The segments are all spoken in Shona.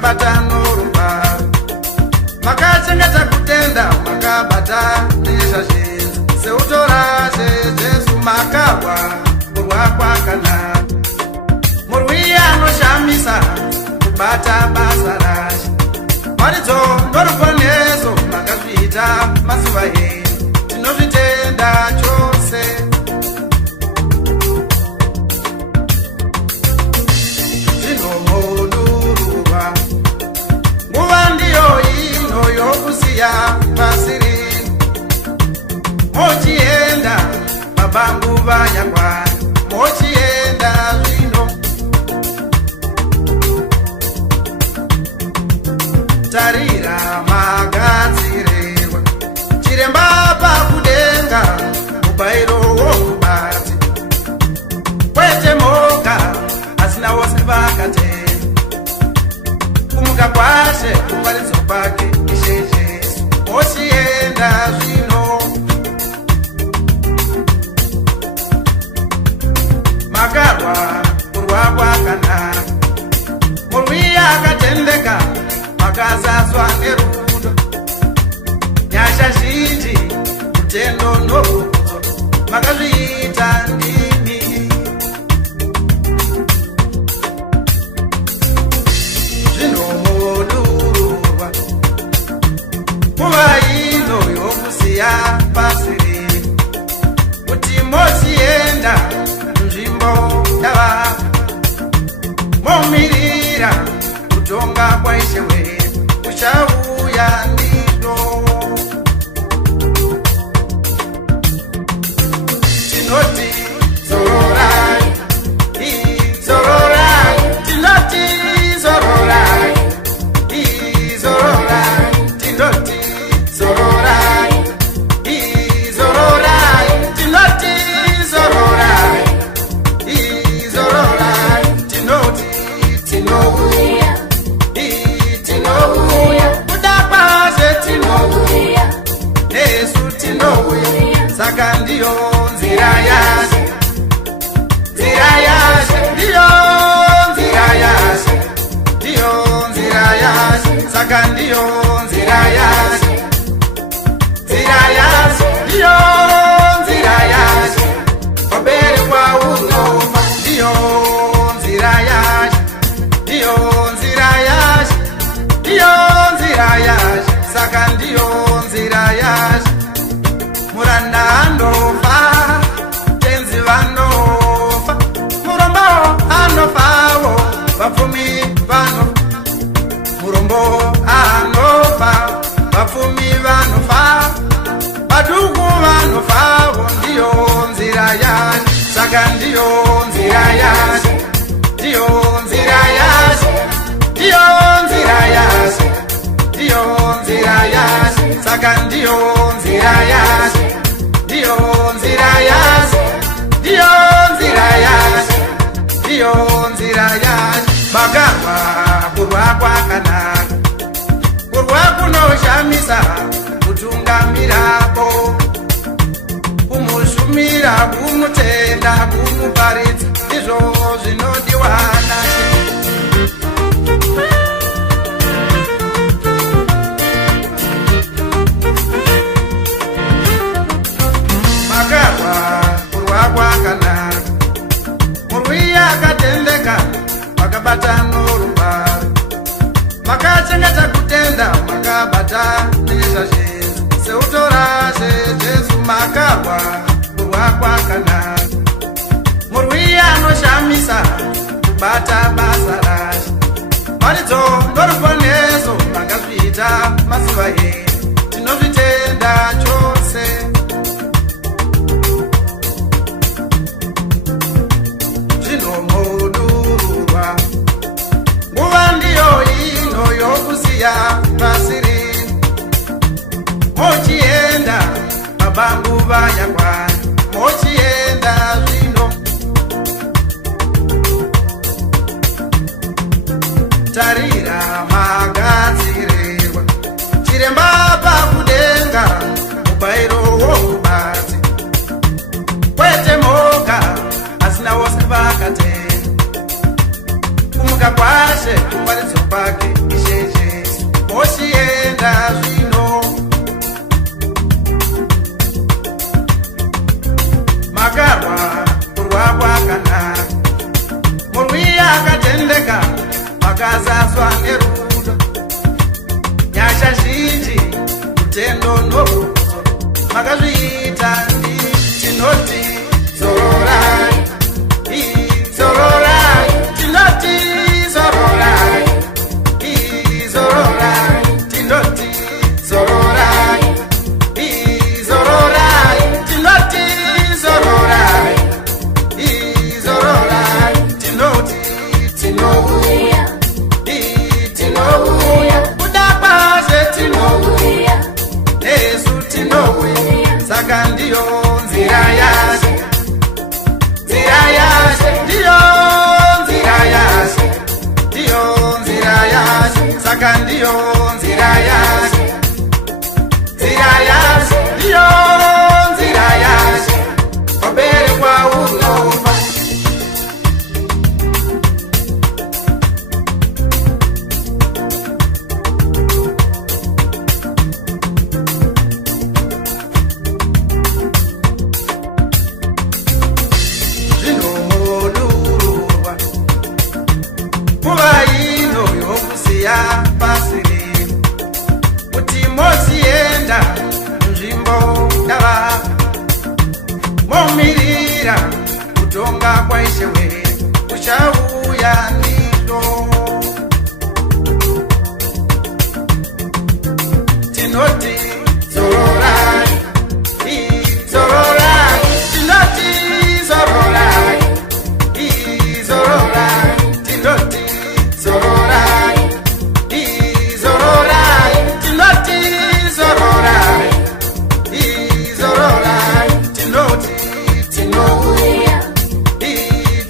makabata norubaro, makachengeta kutenda, makabata nezvazvinzi. Seutora zvejesu makawa kurwa kwakanaka. Murwi anoshamisa kubata basa rashe, maridzo noruponeso makazviita mazuva enyu. Tinozvitenda chose. Zvinomonururwa nguva ndiyo ino yokusiya pasiri. Mochienda baba nguva yakwana, mochienda zvino. Tarira magadzirirwa chiremba pakudenga, mubairo womubati. Kwete moga asina wose vakatenda, kumuka kwashe kuparidzo kwake Ishe Jesu. Mochienda zvino. Makarwa kurwa kwakanaka, murwi akatendeka, makazadzwa nerudo. Nyasha zhinji, mutendo norudzo, makazviita ndimi. Zvinomodururwa nguva ino yokusiya pasiri, kuti mochienda nzvimbo yavava, momirira kutonga kwaIshe wedu kuchauya ndino. Tinoti zororai, zororai, tinoti zororai, zororai, tinoti zororai, zororai, tinoti zororai, zororai, tinoti tinouya, tinouya, kudakwa zvetinouya, nesu tinouya. Saka ndiyo nzira yashe, nzira yashe, ndiyo nzira yashe, ndiyo nzira yashe. Saka ndiyo nzira yashe, nzira yashe, ndiyo nzira yashe. Waberekwa unofa, ndiyo nzira yashe, ndiyo nzira yashe, ndiyo nzira yashe. Saka ndiyo nzira yashe. Muranda andofa, tenzi vanofa, murombo anofawo, vapfumi vanofa. Murombo anofa, vapfumi vanofa, vaduku vanofawo. Ndiyo nzira yashe, saka ndiyo nzira yashe, ndiyo nzira yashe, ndiyo nzira yashe, ndiyo nzira yashe. Saka ndiyo nzira yashe, ndiyo nzira yashe, ndiyo nzira yashe, ndiyo nzira yashe. Makarwa kurwa kwakanaka, kurwa kunoshamisa, kutungamirapo, kumushumira, kumutenda, kumuparidza, ndizvo zvinodiwa naShe. Makarwa kurwa kwakanaka, murwi akatendeka, makabata norubaro, makachengeta kutenda, makabata nezvazvinzi. Seutora zvejesu makarwa kurwa kwakanaka, murwi anoshamisa kubata basa rashe, maridzo noruponeso makazviita mazuva enyu. Tinozvitenda chose. Zvinomodururwa nguva ndiyo ino yokusiya pasiri. Mochienda baba nguva yakwana, mochienda zvino. Tarira magadzirirwa chiremba pakudenga, mubairo womubati. Kwete moga asina wose vakatenda, kumuka kwashe kuparidzo kwake oshienda zvino makarwa kurwa kwakanaka murwi akatendeka makazazwa nerudo nyasha zhinji mutendo noruzo makazviita tinoti zororai zororai tinoti zororai zororai tinoti zororai zororai tinoti zororai zororai tinoti tinouya tinouya kuda kwazve tinouya nesu tinouya saka ndiyo nzira yashe nzira yashe ndiyo nzira yashe ndiyo nzira yashe saka ndiyo nzira yashe nzira yashe ndiyo nzira yashe waberekwa unofa kuvaino yokusiya pasiri kuti mozienda nzvimbo yavava momirira kutonga kwaishewe kuchauya nito tinoti zororai zororai tinoti zororai zororai tinoti zororai zororai tinoti zororai zororai tinoti tinouya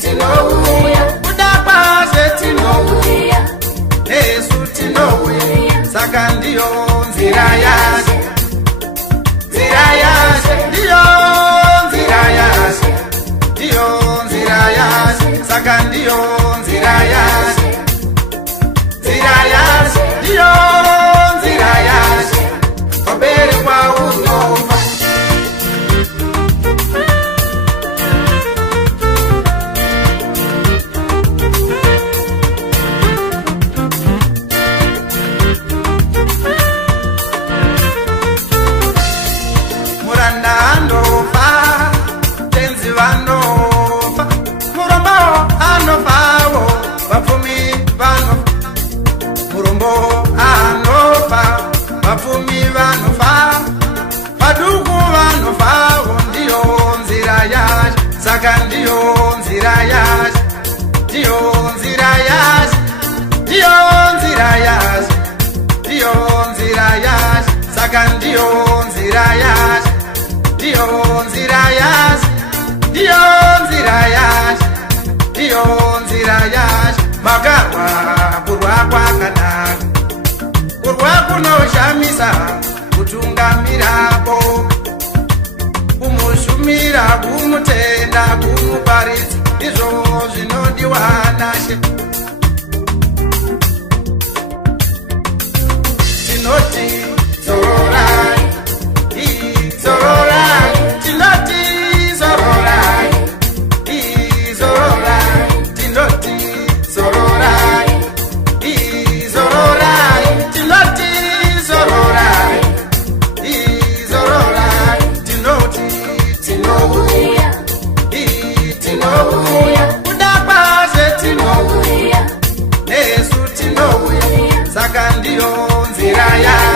tinouya kuda kwazve tinouya nesu tinouya saka ndiyo nzira yashe nzira yashe ndiyo nzira yashe ndiyo nzira yashe saka ndiyo nzira yashe nzira yashe ndiyo nzira yashe waberekwa unofa muranda andofa tenzi vanofa murombo anofawo vapfumi vanofa murombo anofa vapfumi vanofa vaduku vanofawo ndiyo nzira yashe saka ndiyo nzira yashe ndiyo nzira yashe ndiyo nzira yashe ndiyo nzira yashe saka ndiyo nzira yashe ndiyo nzira yashe ndiyo nzira yashe ndiyo nzira yashe makarwa kurwa kwakanaka kurwa kunoshamisa kutungamirako kumushumira kumutenda kumuparidza izvo zvinodiwa nashe tinoti zororai zororai tinoti zororai zororai tinoti zororai zororai tinoti zororai zororai tinoti tinouya tinouya kuda kwazve tinouya nesu tinouya saka ndiyo nzira yashe